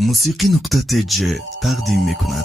موسیقی نقطه ج تقدیم می کند.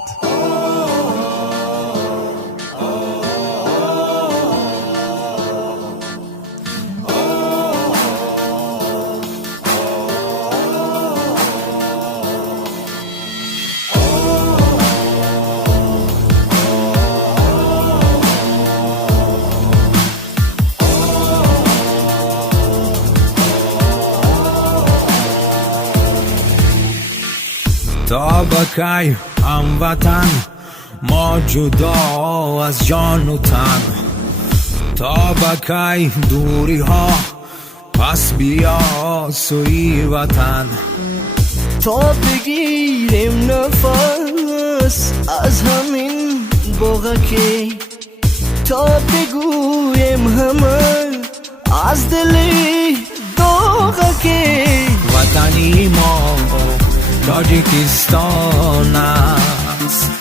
تا بکی هموطن ما جدا از جان و تن، تا بکی دوری ها پس بیا سوی وطن، تا بگیریم نفس از همین باغکی، تا بگویم همه از دل داغکی. وطنی ما تاجیکستان است،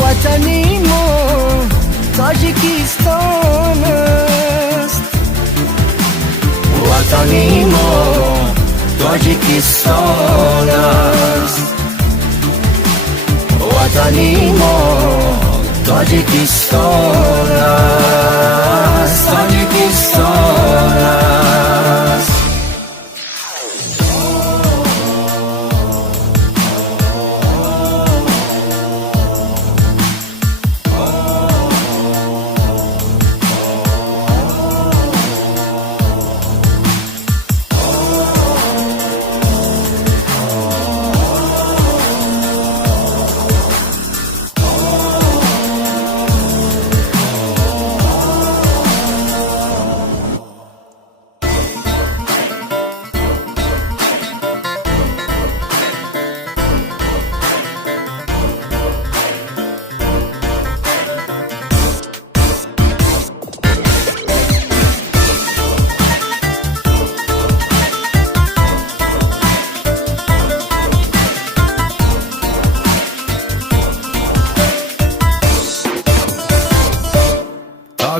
وطنی ما تاجیکستان است، وطنی ما تاجیکستان است، وطنی ما تاجیکستان است، تاجیکستان است.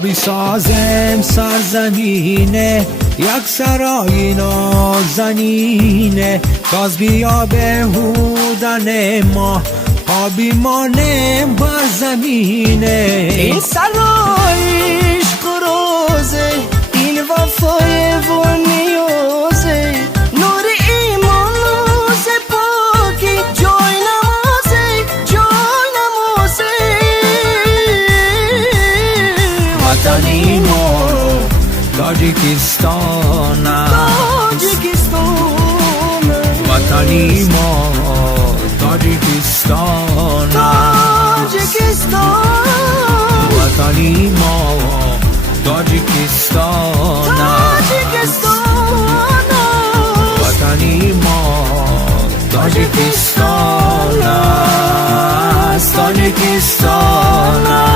بسازم سرزمینه یک سرای نازنینه، باز بیا بهودن ما پا بیمانه بر زمینه. این سرای عشق و روزه، این وفای و نیازه، نور ایمان روز پاکی جای نمازه، جای نمازه. وطنی ما تاجیکستان است، وطنی ما تاجیکستان است، وطنی ما تاجیکستان است، وطنی ما تاجیکستان است، تاجیکستان است.